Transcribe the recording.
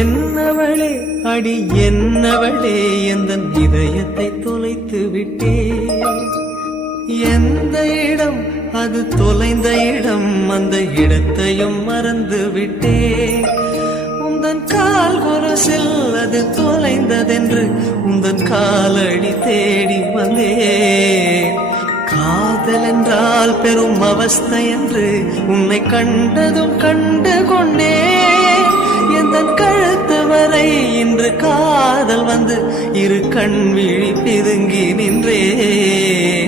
என்னவளே அடி என்னவளே எந்தன் இதயத்தை தொலைத்து விட்டே. எந்த இடம் அது தொலைந்த இடம், அந்த இடத்தையும் மறந்து விட்டே. உந்தன் கால் கொலுசில் அது தொலைந்ததென்று உந்தன் காலடி தேடி வந்தே. காதல் என்றால் பெரும் அவஸ்தை என்று உன்னை கண்டதும் கண்டு கொண்டே. எந்தன் கழுத்து வரை இன்று காதல் வந்து இரு கண் விழி பிதுங்கி நின்றே.